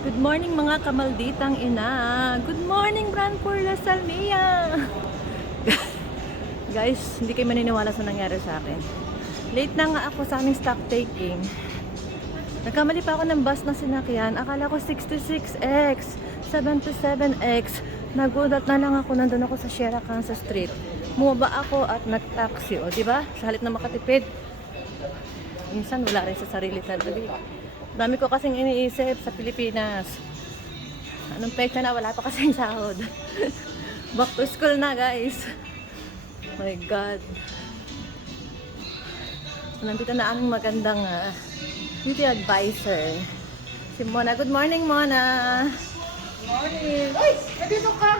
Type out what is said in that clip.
Good morning mga kamalditang ina. Good morning Branpur Lasalmia. Guys, hindi kayo maniniwala sa nangyari sa akin. Late na nga ako sa aming stock taking. Nagkamali pa ako ng bus na sinakyan. Akala ko 66X, 77X. Nagulat na lang ako, nandun ako sa Sierra Kansas Street. Bumaba ako at nag-taxi. O, diba? Sa halip na makatipid. Minsan wala rin sa sarili talaga. Dami ko kasing iniisip sa Pilipinas. Anong petsa na, wala pa kasing sahod. Back to school na, guys. My God. Nandito na aming magandang beauty advisor. Si Mona. Good morning, Mona. Good morning. Uy! Nandito ka!